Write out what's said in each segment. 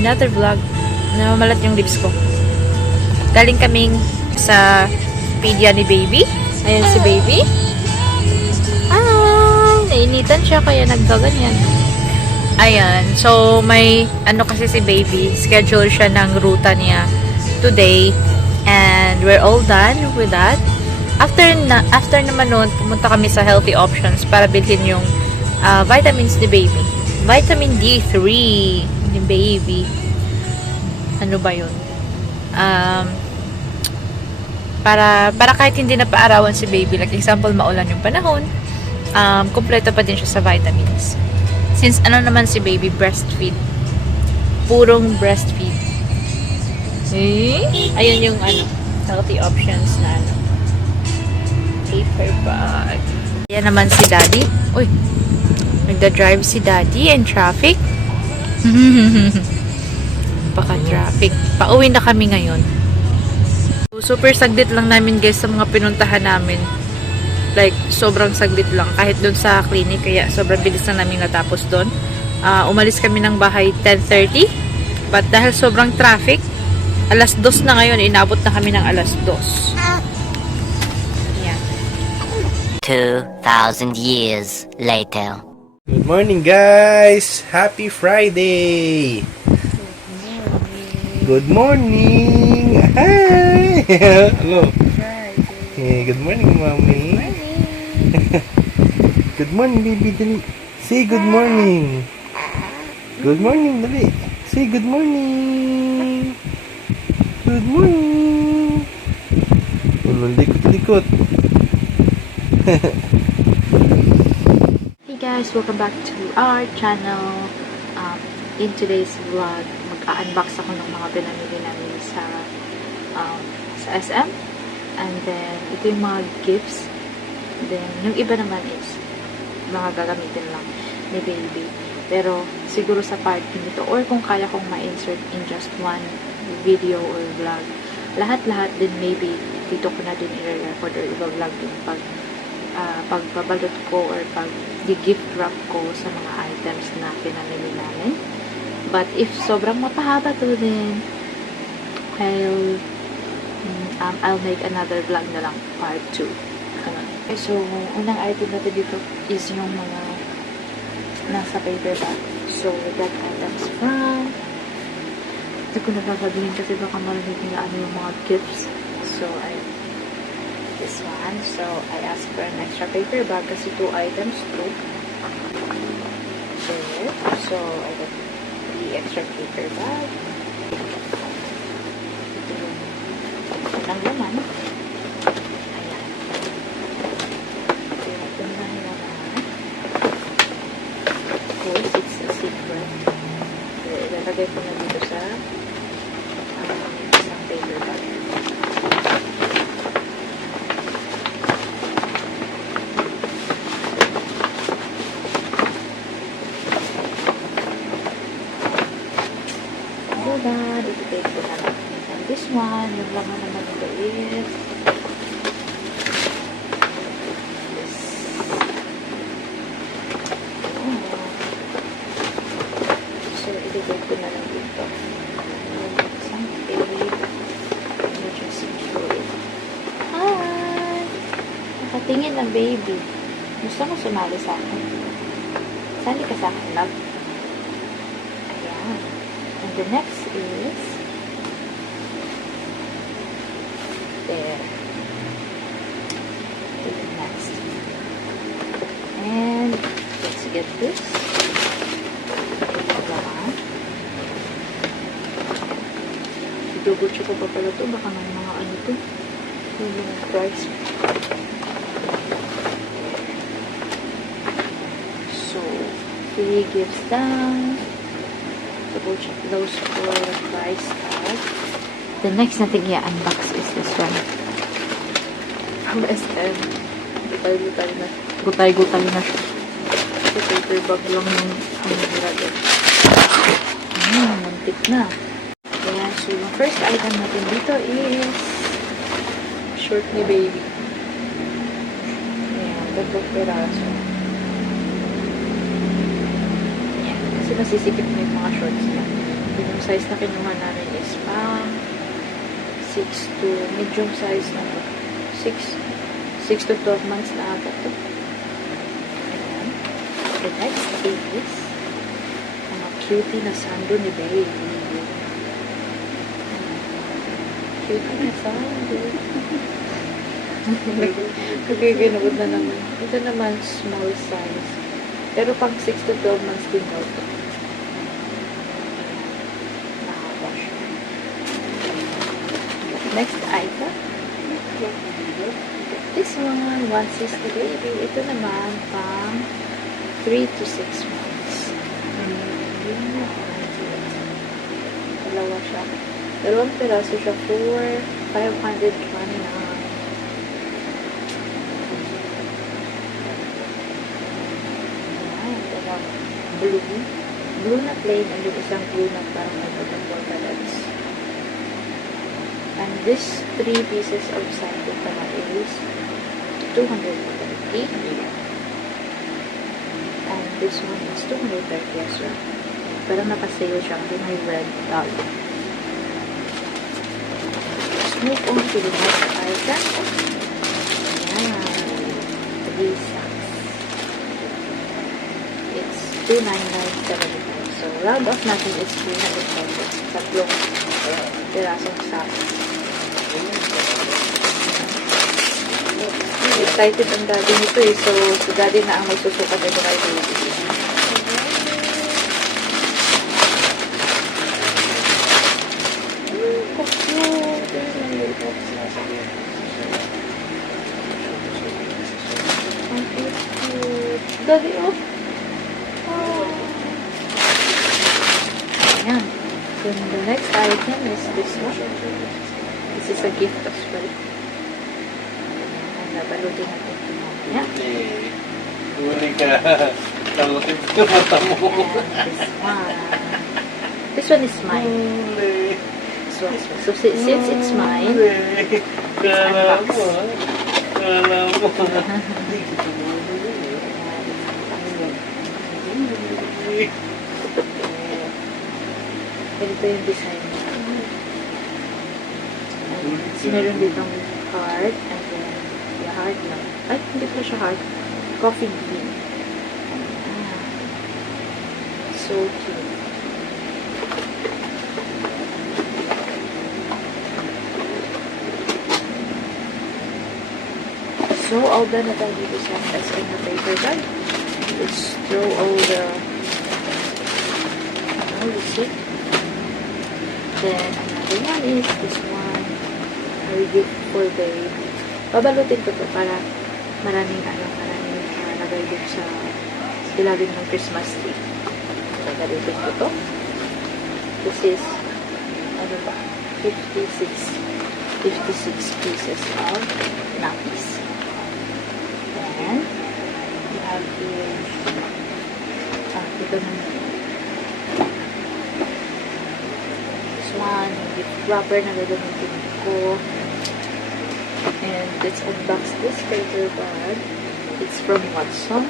another vlog. Namamalat yung lips ko. Galing kaming sa pedia ni Baby. Ayan si Baby. Nainitan siya kaya nagkaganyan. Ayan. So, may ano kasi si Baby. Schedule siya ng ruta niya today. And we're all done with that. After naman nun, pumunta kami sa Healthy Options para bilhin yung vitamins ni Baby. Vitamin D3 ni Baby. Ano ba yun? Para kahit hindi na paarawan si Baby, like example, maulan yung panahon, kompleto pa din siya sa vitamins. Since ano naman si Baby, breastfeed. Purong breastfeed. Ayun yung Healthy Options na paper bag. Yan naman si Daddy. Uy, nagda-drive si Daddy in traffic. Paka-traffic. Pauwi na kami ngayon. Super saglit lang namin guys sa mga pinuntahan namin. Like, sobrang saglit lang. Kahit dun sa clinic, kaya sobrang bilis na namin natapos dun. Umalis kami ng bahay 10:30. But dahil sobrang traffic, alas 2 na ngayon. Inabot na kami ng alas 2. Yan. 2,000 years later. Good morning guys! Happy Friday! Good morning! Hi! Hello! Hey, good morning, mommy! Good morning, baby! Dali! Say good morning! Good morning, dali! Say good morning! Good morning! Likot-likot! Hey guys, welcome back to our channel. In today's vlog, mag-unbox ako ng mga pinamili namin sa SM. And then, ito yung mga gifts. Then, yung iba naman is mga gagamitin lang ni Baby. Pero, siguro sa part nito, or kung kaya kong ma-insert in just one video or vlog, lahat-lahat din maybe dito ko na din i-record or i-vlog yung pagbabalot ko or pag-gift wrap ko sa mga items na pinamili namin. But if sobrang mapahaba to din, I'll make another vlog na lang, part 2. Okay, so, unang item natin dito is yung mga nasa paper bag. So, we got items from, hindi ko nabababihin kasi baka marinig nila ano yung mga gifts. So, this one. So, I asked for an extra paper bag kasi 2 items too. There. So, I got 3 extra paper bag. Ito yung unang laman. Ayan. Ito yung unang laman. Of course, it's a secret. So, ilalagay ko na dito sa isang paper bag. That, iti-take ko na lang. And this one, yung laman naman ito is this. So, iti-take ko na lang dito. Isang tape. Medyo secure. Hi! Nakatingin ang baby. Gusto mo sumali sa akin? Sali ka sa akin, love. Ayan. And the next is there. The next. And let's get this. Double check ko pa pala ito. Baka may mga ano ito. Yung price. So, 3 gifts down. Double check those for the price tag. The next natin i-unbox is this one. From SM. Gutay-gutay na siya. Ito paper bag lang yung nilagay. Mantik na. Ayan, so yung first item natin dito is short ni Baby. Ayan, 2 peraso. Ayan, kasi masisipit mo yung mga shorts niya. Yung size na kinuha namin is pang 6 to medium size na to. 6 to 12 months na ata to. Ayan. The next is mga cutie na sando ni Baby. Cutie na sando. Nagkikinabot na naman. Ito naman small size. Pero pang 6 to 12 months din daw to. Nakawash. Next item. This one, 160 Baby. Ito naman pang 3 to 6 months. Dalawa siya. Dalawang piraso siya for 529. Blue na plain and yung isang blue na parang may polka dots. And this 3 pieces of sando pala is 230. And this one is 230 as well. Parang nakasale siya kasi may red tag. Let's move on to the next item. Ayan. 3 socks. It's 299.75. So, round off natin is 300 pesos. Tatlong pirasong socks. Excited ang daddy nito eh. So, si daddy na ang magsusukat ito kay Baby. Daddy, oh. Ayan. Then the next item is this one. This is a gift as well. Ayan, nabalutin natin ito mamaya. Huli ka. Talutin ko mata mo. This one is mine. Huli. So since it's mine, Kala mo. Kala mo. ganito yung design niya. Meron ditong heart, and then, yung heart lang. Ay, hindi pa siya heart. Coffee bean. So cute. So, all done na tayo dito sa SM na paper bag. Let's throw all the receipt. Then, another one is this one. I gift for Baby. Babalutin ko to para maraming lagay din sa ilalim ng Christmas tree. Babalutin ko to. This is, 56 pieces of nappies. And, we have here, ito naman. One, gift wrapper na gagamitin ko. And let's unbox this paper bag. It's from Watson.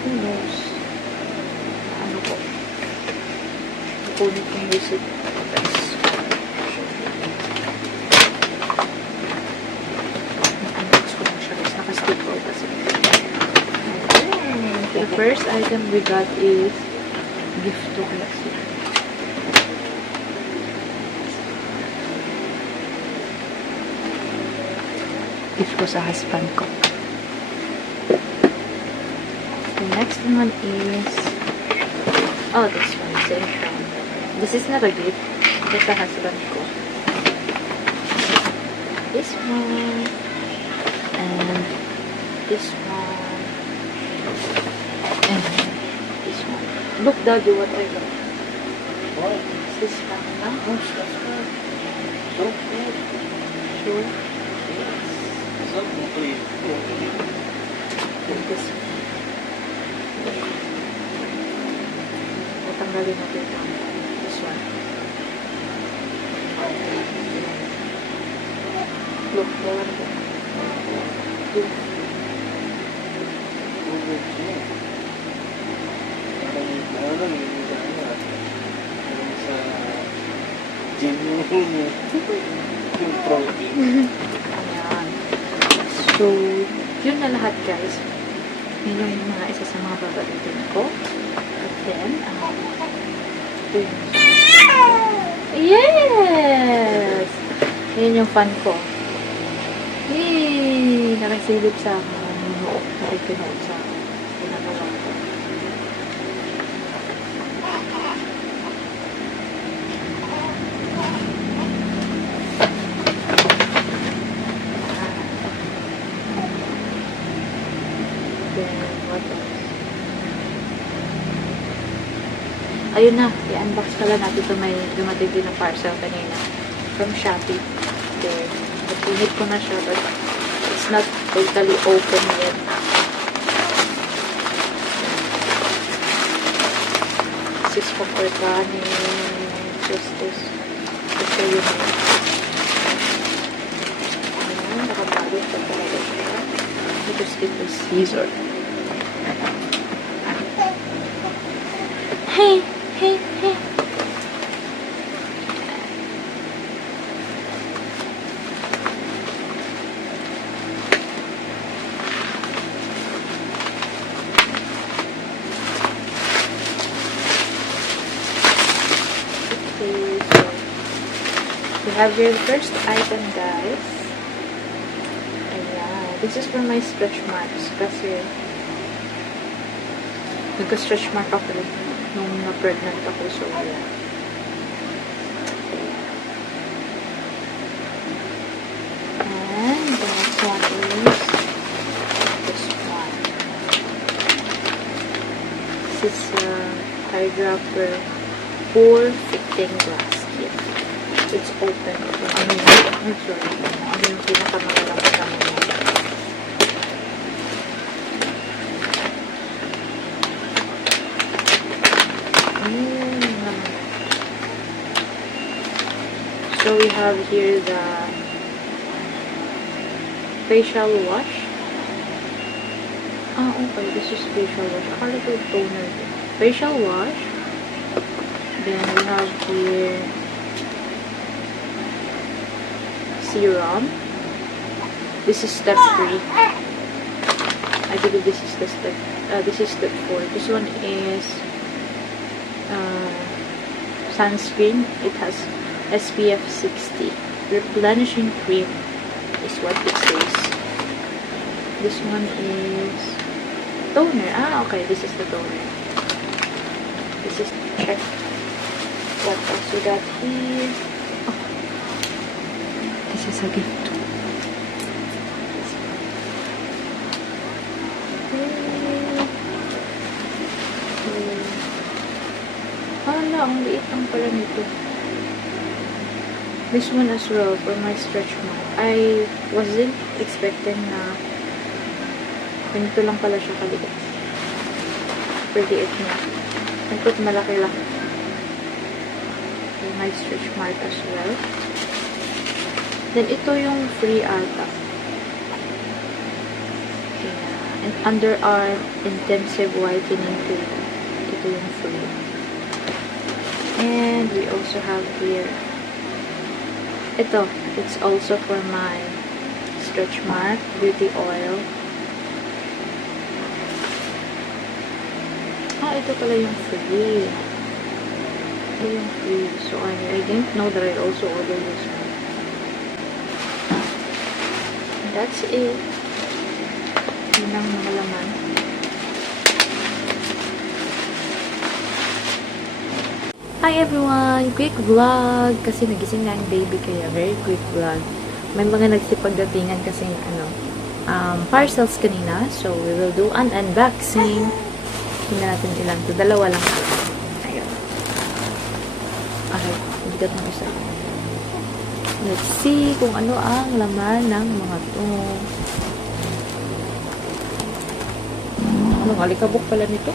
Who knows? Ano ko? Napunit yung receipt. Unbox ko na siya. Guys, nakastick ko kasi. The first item we got is gift to Classy. Gift ko sa husband ko. The next one is this one, same crown. This is not a gift. It's sa husband ko. This one and this one. And this one. Look, Daddy, what I got. What? This is panda. Oh, stuff good. So good. Sure. So complete. And this one. Natanggalin natin ito. This one. Look, wala na ito. Look. Yung protein. Ayan. So, yun na lahat guys. Yun yung mga isa sa mga babalitin ko. At then, ito yung yes! Yan yung fan ko. Yay! Nakasilip sa akin. Nakikinood sa akin. Pinagawa ko. Then, what else? Ayun na, i-unbox pala natin ito. May dumating din na parcel kanina from Shopee. There. Nag-init ko na siya, but it's not totally open yet. This is from Organic Justice. Ito yun. Ayan, nakabalot pa talaga siya. Because it was scissor. Hey! Hey! Hey! Okay, so we have your first item, guys. Ayan. This is for my stretch marks kasi nagka-stretch mark ako nung na-pregnant ako, so ayan. And the next one is this one. This is a eyedropper for fitting glass kit. It's open. So, ano yun? I'm sorry. Ano yung pinakamagalaman naman yun? So we have here the facial wash. Ah, okay. This is facial wash. Akala ko toner. Facial wash. Then we have here serum. This is step 3. I believe this is the step. This is step 4. This one is sunscreen. It has SPF 60. Replenishing cream is what it says. This one is toner. Ah, okay. This is the toner. This is check. What else we got here? Oh. This is a gift. Hala, ang liit lang pala nito. This one as well for my stretch mark. I wasn't expecting na ganito lang pala siya kaliit. Pretty it na. I put malaki-laki. For my stretch mark as well. Then ito yung free ata. Yeah. And underarm intensive whitening cream. Ito yung free. And we also have here ito, it's also for my stretch mark, beauty oil. Ah, ito pala yung free. Ito yung free. So, I didn't know that I also ordered this one. And that's it. Yun ang mga laman. Hi everyone! Quick vlog! Kasi nagising na ang baby kaya very quick vlog. May mga nagsipagdatingan kasi parcels kanina. So, we will do an unboxing. Hindi natin ilan to. Dalawa lang. Ayun. Okay. Bigat ng isa. Let's see kung ano ang laman ng mga to. Anong alikabok pala nito?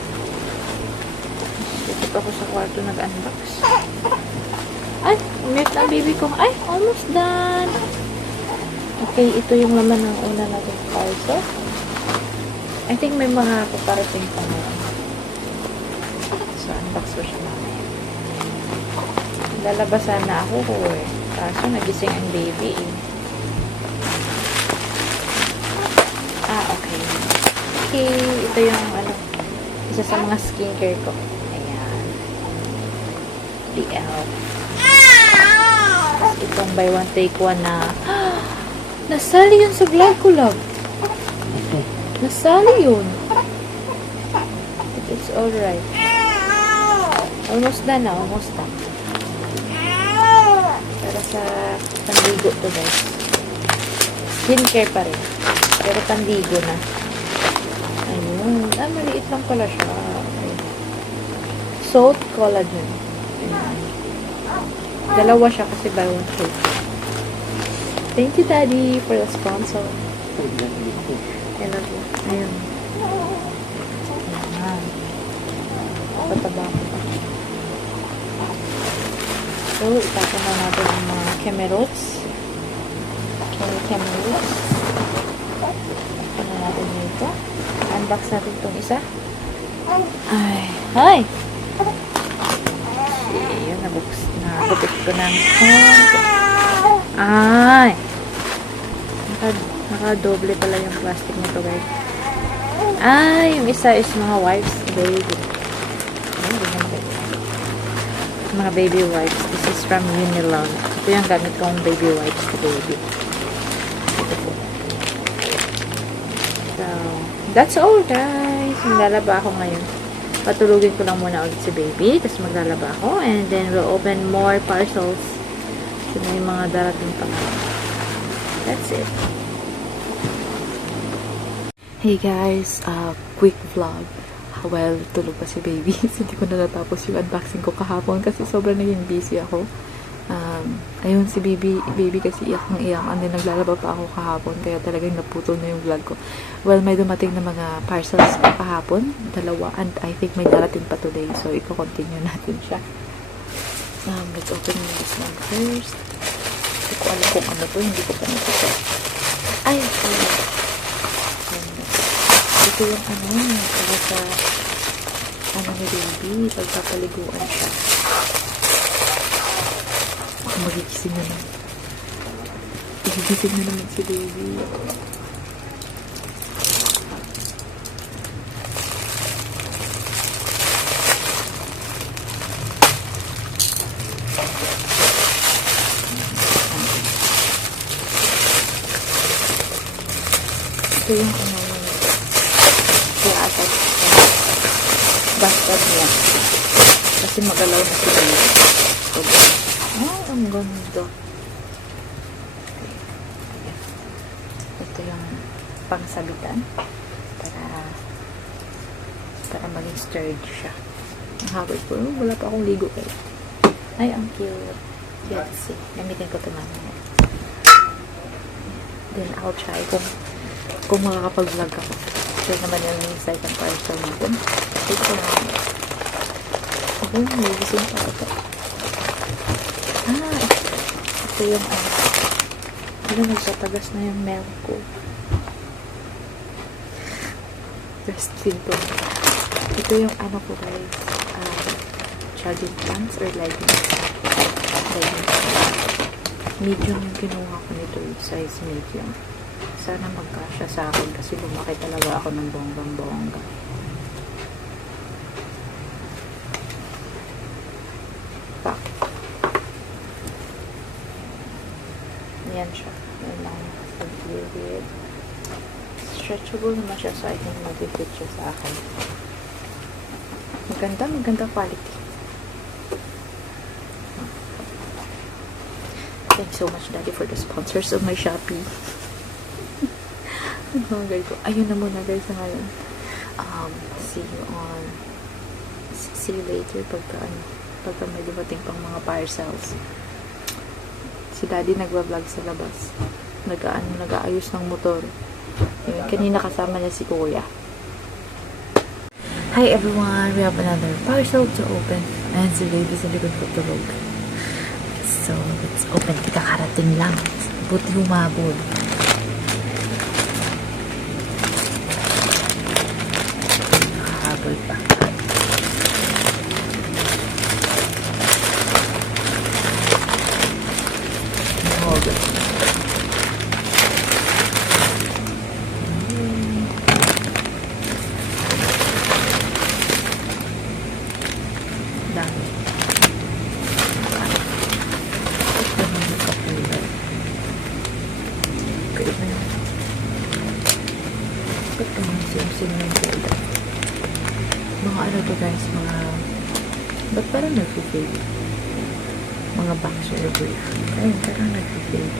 Dito ako sa kwarto nag-unbox. Ay, umiyak na baby ko. Ay, almost done. Okay, ito yung laman ng una natin parcel. I think may mga paparating pa ngayon. So, unbox ko siya mamaya. Lalabasan na ako ko eh. Kaso nagising ang baby eh. Okay. Okay, ito yung isa sa mga skincare ko. Ayan. DL. Tapos itong buy one take one na nasali yun sa vlog ko, love. Nasali yun. It's alright. Almost done na, almost done. Para sa pandigo to, guys. Skincare pa rin. Pero pandigo na. Ayun. Maliit lang pala siya. Ayun. Salt collagen. Ayun. Dalawa siya kasi buy one take. Thank you, Daddy, for the sponsor. I love you. Ayun. Ayan. Pataba ko pa. So, itapon na natin ang mga Kemerots. Kemerots. Itapon na natin dito. Unbox natin itong isa. Ay. Hi! Ayun, nabukit ko ng ay! Naka-doble pala yung plastic nito, guys. Ay, yung isa is mga wipes. Baby. Mga baby wipes. This is from Unilon. Ito yung gamit kong baby wipes to baby. Ito po. So, that's all, guys. Maglalaba ako ngayon. Patulugin ko lang muna ulit si baby. Tapos maglalaba ako. And then, we'll open more parcels. So, may mga darating pa. That's it. Hey guys, quick vlog. Well, tulog pa si baby. Hindi ko na natapos yung unboxing ko kahapon kasi sobrang naging busy ako. Ayun, si baby kasi iyak ng iyak. And then, naglalaba pa ako kahapon. Kaya talagang naputol na yung vlog ko. Well, may dumating na mga parcels pa kahapon. Dalawa. And I think may darating pa today. So, i-continue natin siya. Let's open this one first. Hindi ko alam kung ano to. Hindi ko pa nito. Ay, okay. Ito yung para sa ni baby, pagpapaliguan siya. Magigising na naman. Magigising na naman si baby. Ito yung bastard niya. Kasi magalaw na si baby. Ang ganda. Ito yung pangsabitan para maging sturdy siya. Ang habol po. Wala pa akong ligo kayo. Ay, ang cute. Let's see. Gamitin ko ito mamaya. Then, I'll try kung makakapag-vlog ako. Ito naman yung second parcel natin. Ito naman. May gising pa ito. Ito yung nagtatagas na yung milk ko. Resting ko. Ito yung ko guys. Charging plants or lighting. Medium yung kinuha ko nito. Size medium. Sana magkasya sa akin kasi lumaki talaga ako ng bonggang-bongga. Yan siya. Yan lang. Stretchable naman siya so I think mag-fit siya sa akin. Maganda quality. Thanks so much, Daddy, for the sponsors of my Shopee. Ayun na muna, guys, na ngayon. See you later pagka may dumating pang mga parcels. Si Daddy nagbablog sa labas. Nag-aayos ng motor. Kanina kasama niya si Kuya. Hi everyone! We have another parcel to open. And si baby sa likod ko tulog. So, let's open. Kakarating lang. Buti humabol. Nakahabol pa. parang nag-fade. Mga boxer brief. Ayun, parang nag-fade.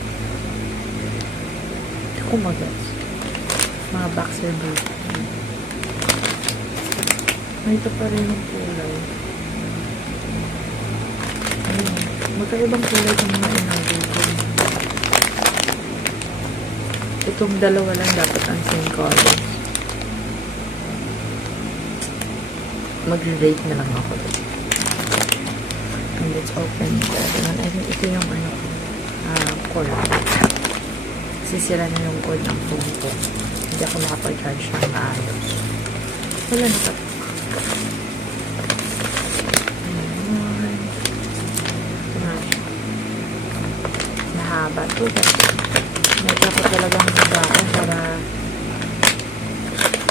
Hindi ko mag-gets. Mga boxer brief. Ay, ito pa rin yung kulay. Ayun. Magkaibang kulay itong mga in-order ko. Itong dalawa lang dapat ang same colors. Mag-rate na lang ako dito. And let's open the other one. I think ito yung ano ko. Cord. Sisira na yung cord ng phone ko. Hindi ako makapag-charge ng maayos. Wala na pa. Ayan. Ito na siya. Mahaba ito. Medyo ako talagang magaan para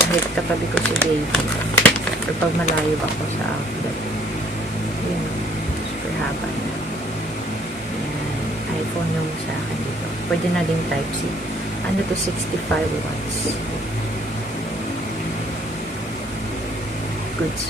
kahit katabi ko si baby. Or pag malayo ako sa outlet. Yun. Super haba na. Ayan. iPhone yung sa akin dito. Pwede na din Type-C. Ano to? 65 watts. Goods.